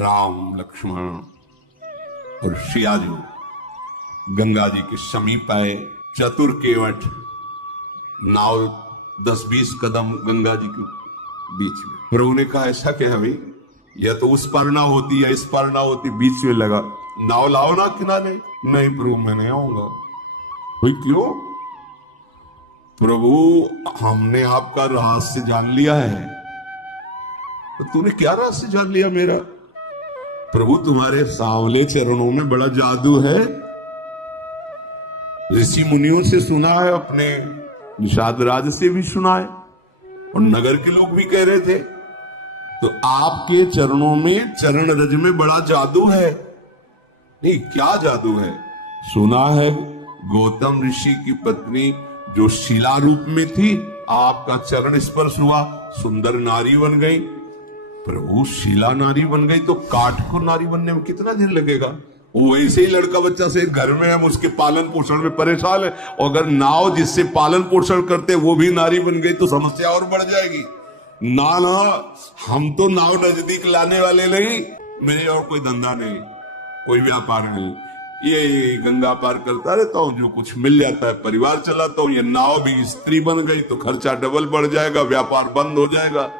राम लक्ष्मण और सिया जी गंगा जी के समीप आए। चतुर केवट नाव 10-20 कदम गंगा जी के बीच में। प्रभु ने कहा ऐसा क्या है भाई, या तो उस पार ना होती या इस पार ना होती, बीच में लगा, नाव लाओ ना किनारे। नहीं प्रभु मैं नहीं आऊंगा। भाई क्यों? प्रभु हमने आपका रहस्य जान लिया है। तो तूने क्या रहस्य जान लिया मेरा? प्रभु तुम्हारे सांवले चरणों में बड़ा जादू है। ऋषि मुनियों से सुना है, अपने निषाद राज से भी सुना है, और नगर के लोग भी कह रहे थे। तो आपके चरणों में, चरण रज में बड़ा जादू है। नहीं क्या जादू है? सुना है गौतम ऋषि की पत्नी जो शिला रूप में थी, आपका चरण स्पर्श हुआ, सुंदर नारी बन गई। प्रभु शिला नारी बन गई तो काठ को नारी बनने में कितना दिन लगेगा? वैसे ही लड़का बच्चा से घर में हम उसके पालन पोषण में परेशान है, और अगर नाव जिससे पालन पोषण करते वो भी नारी बन गई तो समस्या और बढ़ जाएगी। ना ना, हम तो नाव नजदीक लाने वाले नहीं, मेरे और कोई धंधा नहीं, कोई व्यापार नहीं, ये गंगा पार करता रहता हूँ, जो कुछ मिल जाता है परिवार चलाता हूँ। ये नाव भी स्त्री बन गई तो खर्चा डबल बढ़ जाएगा, व्यापार बंद हो जाएगा,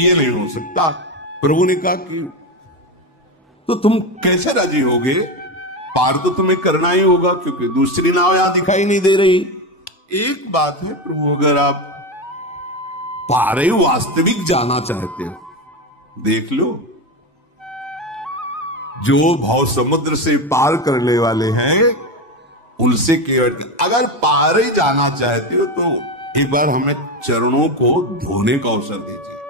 ये नहीं हो सकता। प्रभु ने कहा कि तो तुम कैसे राजी होगे? पार तो तुम्हें करना ही होगा, क्योंकि दूसरी नाव यहां दिखाई नहीं दे रही। एक बात है प्रभु, अगर आप पारे वास्तविक जाना चाहते हो, देख लो, जो भाव समुद्र से पार करने वाले हैं उनसे केवल, अगर पार ही जाना चाहते हो तो एक बार हमें चरणों को धोने का अवसर दीजिए।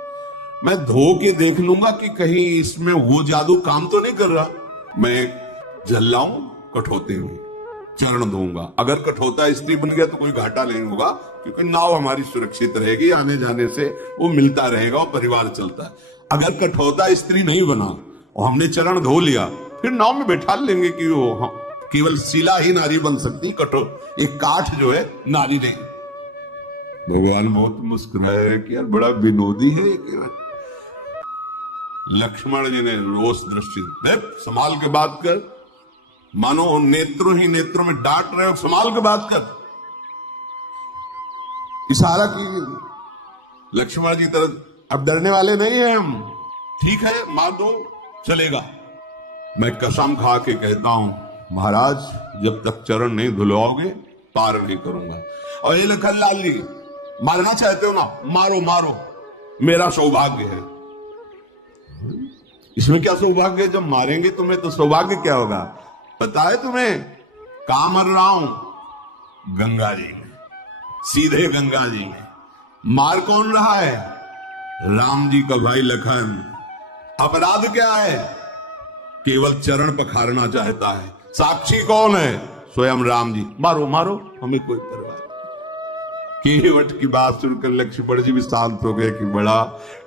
मैं धो के देख लूंगा कि कहीं इसमें वो जादू काम तो नहीं कर रहा। मैं जल लाऊं कठोते हुए, चरण धोऊंगा। अगर कठोता स्त्री बन गया तो कोई घाटा नहीं होगा, क्योंकि नाव हमारी सुरक्षित रहेगी, आने जाने से वो मिलता रहेगा और परिवार चलता है। अगर कठोता स्त्री नहीं बना और हमने चरण धो लिया, फिर नाव में बैठा लेंगे कि वो केवल शिला ही नारी बन सकती, कठोर एक काठ जो है नारी नहीं। भगवान बहुत मुस्कुराए कि यार बड़ा विनोदी है ये। लक्ष्मण जी ने रोष दृष्टि, संभाल के बात कर, मानो नेत्रों ही नेत्रों में डांट रहे हो, संभाल के बात कर। इशारा की लक्ष्मण जी तरफ, अब डरने वाले नहीं है हम, ठीक है मार दो चलेगा। मैं कसम खा के कहता हूं महाराज, जब तक चरण नहीं धुलवाओगे पार नहीं करूंगा। और ये लखन लाल जी, मारना चाहते हो ना, मारो मारो, मेरा सौभाग्य है। इसमें क्या सौभाग्य? जब मारेंगे तुम्हें तो सौभाग्य क्या होगा पता है तुम्हें? कहां मर रहा हूं? गंगा जी में, सीधे गंगा जी में। मार कौन रहा है? राम जी का भाई लखन। अपराध क्या है? केवल चरण पखारना चाहता है। साक्षी कौन है? स्वयं राम जी। मारो मारो, हमें कोई परवाह। केवट की बात सुनकर लक्ष्मण जी भी शांत हो गए कि बड़ा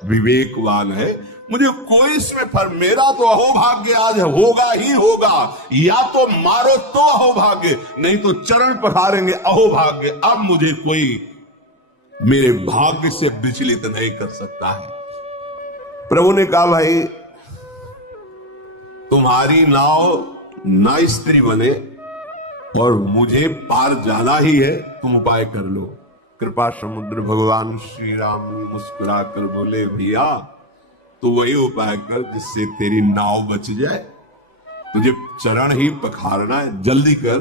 विवेकवान है, मुझे कोई इसमें फर्क, मेरा तो अहोभाग्य आज होगा ही होगा, या तो मारो तो अहोभाग्य, नहीं तो चरण पखारेंगे अहोभाग्य। अब मुझे कोई मेरे भाग्य से विचलित नहीं कर सकता है। प्रभु ने कहा भाई तुम्हारी नाव ना स्त्री बने और मुझे पार जाना ही है, तुम उपाय कर लो। कृपा समुद्र भगवान श्री राम मुस्कुरा कर बोले भैया तो वही उपाय कर जिससे तेरी नाव बच जाए। तुझे चरण ही पखारना है, जल्दी कर,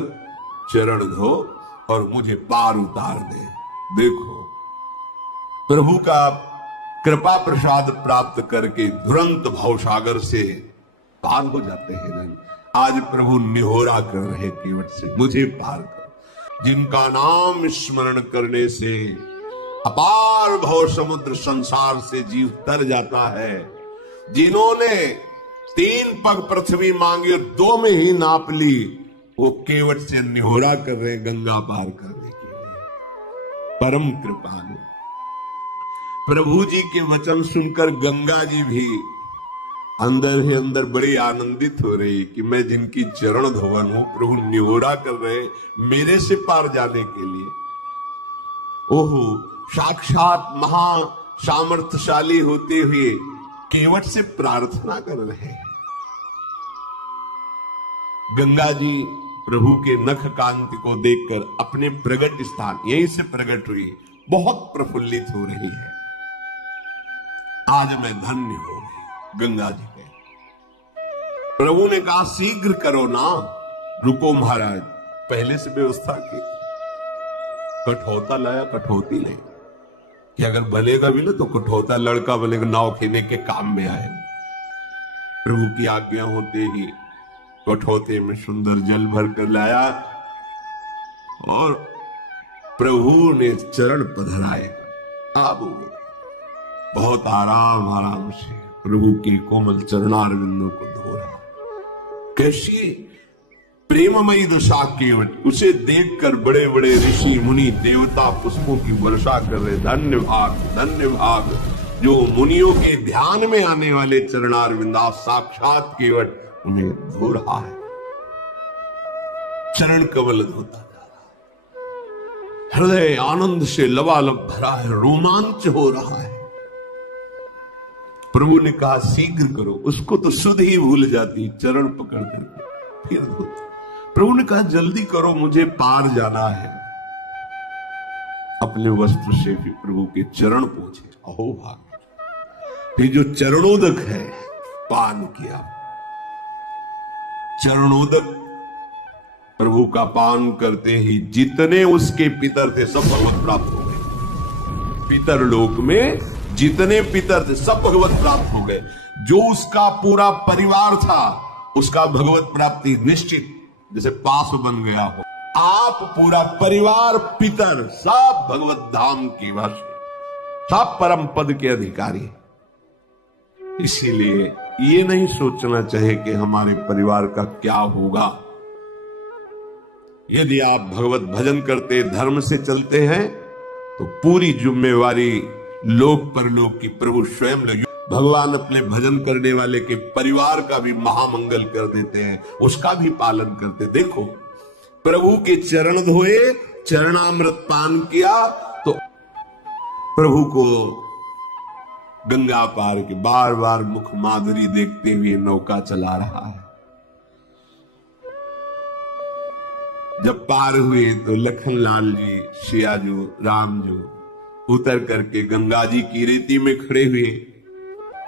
चरण धो और मुझे पार उतार दे। देखो प्रभु का कृपा प्रसाद प्राप्त करके तुरंत भवसागर से पार हो जाते हैं। आज प्रभु निहोरा कर रहे केवट से, मुझे पार कर। जिनका नाम स्मरण करने से अपार भव समुद्र संसार से जीव तर जाता है, जिन्होंने 3 पग पृथ्वी मांगी और 2 में ही नाप ली, वो केवट से निहोरा कर रहे गंगा पार करने के लिए। परम कृपालु प्रभु जी के वचन सुनकर गंगा जी भी अंदर ही अंदर बड़ी आनंदित हो रही कि मैं जिनकी चरण धोवन हूं, प्रभु निहोरा कर रहे मेरे से पार जाने के लिए। ओहो, साक्षात महा सामर्थ्यशाली होते हुए केवट से प्रार्थना कर रहे हैं। गंगा जी प्रभु के नख कांति को देखकर अपने प्रगट स्थान यहीं से प्रकट हुई, बहुत प्रफुल्लित हो रही है। आज मैं धन्य हो गई गंगा जी के। प्रभु ने कहा शीघ्र करो ना, रुको महाराज, पहले से व्यवस्था की। कठौता लाया, कठौती नहीं कि अगर बनेगा भी ना तो कठौता लड़का बनेगा, नाव खेने के काम में आए। प्रभु की आज्ञा होते ही कठौते में सुंदर जल भर कर लाया और प्रभु ने चरण पधराए। अब बहुत आराम से प्रभु के कोमल चरणारविंदों को धो रहा। कैसी प्रेममयी दशा केवट, उसे देखकर बड़े बड़े ऋषि मुनि देवता पुष्पों की वर्षा कर रहे। धन्य भाग जो मुनियों के ध्यान में आने वाले चरणारविंदा साक्षात केवट उन्हें धो रहा है। चरण कमल धोता जा रहा, हृदय आनंद से लबालब भरा है, रोमांच हो रहा है। प्रभु ने कहा शीघ्र करो, उसको तो सुध ही भूल जाती, चरण पकड़ करके फिर धोती। प्रभु ने कहा जल्दी करो, मुझे पार जाना है। अपने वस्त्र से भी प्रभु के चरण पोंछे। अहो भाग, फिर जो चरणोदक है पान किया। चरणोदक प्रभु का पान करते ही जितने उसके पितर थे सब भगवत प्राप्त हो गए। पितर लोक में जितने पितर थे सब भगवत प्राप्त हो गए। जो उसका पूरा परिवार था उसका भगवत प्राप्ति निश्चित, जैसे पास बन गया हो। आप पूरा परिवार पितर सब भगवत धाम की वासी, सब परम पद के अधिकारी। इसीलिए ये नहीं सोचना चाहिए कि हमारे परिवार का क्या होगा। यदि आप भगवत भजन करते धर्म से चलते हैं तो पूरी जिम्मेवारी लोक परलोक की प्रभु स्वयं ले। भगवान अपने भजन करने वाले के परिवार का भी महामंगल कर देते हैं, उसका भी पालन करते। देखो प्रभु के चरण धोए, चरणामृत पान किया तो प्रभु को गंगा पार के बार बार मुख माधुरी देखते हुए नौका चला रहा है। जब पार हुए तो लखनलाल जी, सियाजू, रामजू उतर करके गंगा जी की रेती में खड़े हुए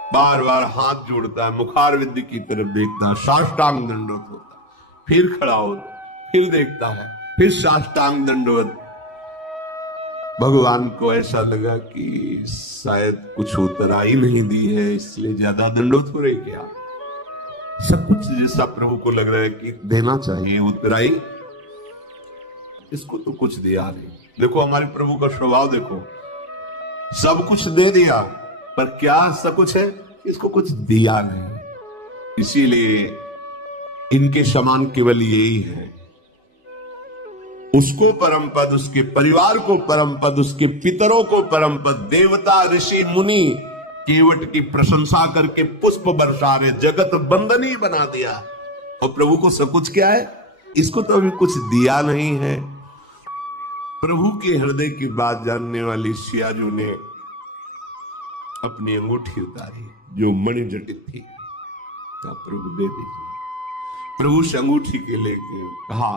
बार बार हाथ जोड़ता है, मुखारविंद की तरफ देखता है, साष्टांग दंडवत होता, फिर खड़ा होता, फिर देखता है, फिर साष्टांग दंडवत। भगवान को ऐसा लगा कि शायद कुछ उतराई नहीं दी है, इसलिए ज्यादा दंडवत हो रही क्या। सब कुछ जैसा प्रभु को लग रहा है कि देना चाहिए उतराई, इसको तो कुछ दिया नहीं। देखो हमारे प्रभु का स्वभाव देखो, सब कुछ दे दिया पर क्या सब कुछ है, इसको कुछ दिया नहीं। इसीलिए इनके समान केवल यही है। उसको परम पद, उसके परिवार को परम पद, उसके पितरों को परम पद, देवता ऋषि मुनि केवट की प्रशंसा करके पुष्प बरसा रहे, जगत बंदनी बना दिया। और प्रभु को सब कुछ क्या है, इसको तो अभी कुछ दिया नहीं है। प्रभु के हृदय की बात जानने वाली सियाजू ने अपनी अंगूठी उतारी जो मणिजटित थी, कहा प्रभु दे दीजिए। प्रभु से अंगूठी के लेके कहा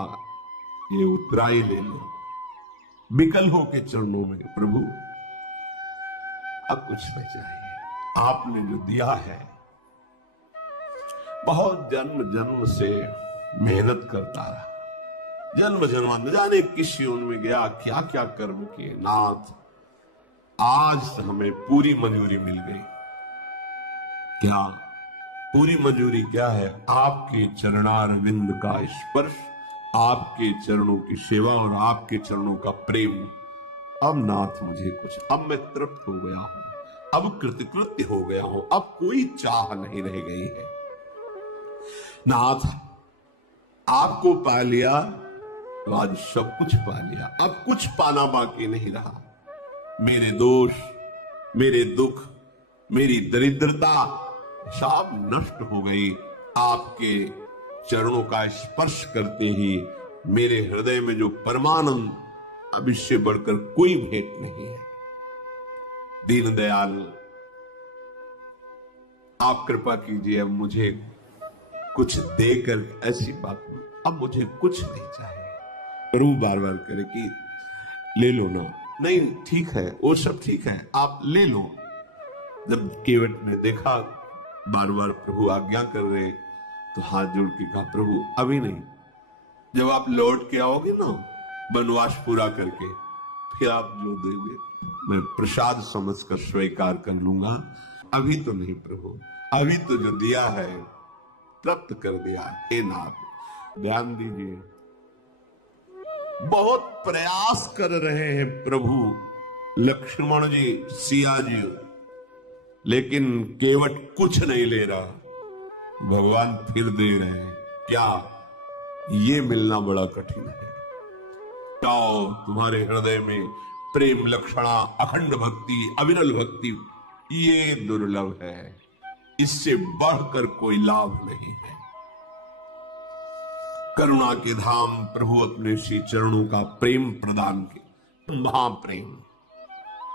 ये उतराई ले लो। बिकल हो के चरणों में, प्रभु अब कुछ नहीं चाहिए, आपने जो दिया है। बहुत जन्म जन्म से मेहनत करता रहा, जन्म जन्म न जाने किस योनि में गया, क्या क्या कर्म किए। नाथ आज हमें पूरी मंजूरी मिल गई। क्या पूरी मंजूरी क्या है? आपके चरणारविंद का स्पर्श, आपके चरणों की सेवा और आपके चरणों का प्रेम। अब नाथ मुझे कुछ, अब मैं तृप्त हो गया हूं, अब कृतकृत्य हो गया हूं, अब कोई चाह नहीं रह गई है। नाथ आपको पा लिया तो आज सब कुछ पा लिया, अब कुछ पाना बाकी नहीं रहा। मेरे दोष, मेरे दुख, मेरी दरिद्रता सब नष्ट हो गई। आपके चरणों का स्पर्श करते ही मेरे हृदय में जो परमानंद, अब इससे बढ़कर कोई भेंट नहीं है। दीनदयाल आप कृपा कीजिए, अब मुझे कुछ देकर ऐसी बात, अब मुझे कुछ नहीं चाहिए। प्रभु बार बार करे कि ले लो ना, नहीं ठीक है, वो सब ठीक है, आप ले लो। जब केवट ने देखा बार बार प्रभु आज्ञा कर रहे, तो हाथ जोड़ के कहा, प्रभु अभी नहीं, जब आप लौट के आओगे ना वनवास पूरा करके, फिर आप जो दोगे मैं प्रसाद समझकर स्वीकार कर लूंगा। अभी तो नहीं प्रभु, अभी तो जो दिया है प्राप्त कर दिया है। हे नाथ ध्यान दीजिए, बहुत प्रयास कर रहे हैं प्रभु लक्ष्मण जी, सिया जी, लेकिन केवट कुछ नहीं ले रहा। भगवान फिर दे रहे हैं। क्या ये मिलना बड़ा कठिन है। जाओ, तुम्हारे हृदय में प्रेम लक्षणा, अखंड भक्ति, अविरल भक्ति, ये दुर्लभ है, इससे बढ़कर कोई लाभ नहीं है। करुणा के धाम प्रभु अपने श्री चरणों का प्रेम प्रदान किया, महाप्रेम।